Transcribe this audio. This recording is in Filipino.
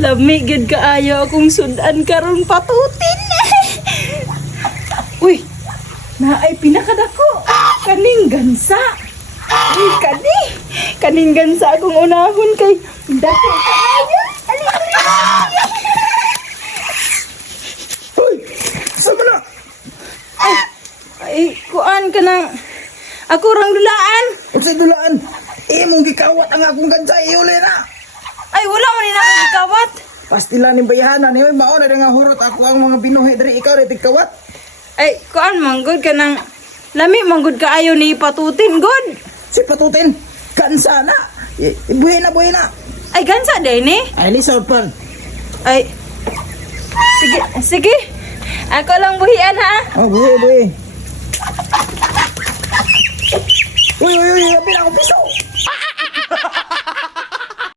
Lami gid kaayo akong sudan karon patutin. Uy, naay pinakadako. Kaning gansa. Uy, kaning gansa akong unahon kay dako kaayo. Hoy! Sama na! Ay, kuan ka nang ako rang dulaan. Unsay dulaan? Imong gikawat ang akong gansa iuli na. Ay, wala man ni ako gikawat. Pastila ni bayahanan ni mao na nga hurot ako ang mga binuhi diri ikaw rin tigkawat. Ay, kuan manggod ka nang lami manggod kaayo ni patutin god. Si patutin, gansa na. Buhay na. Ay, gansa din eh. Ay, lisod pan. Ay, sige. Ako lang buhian ha. Oh, buhay. Uy, labi na ako piso.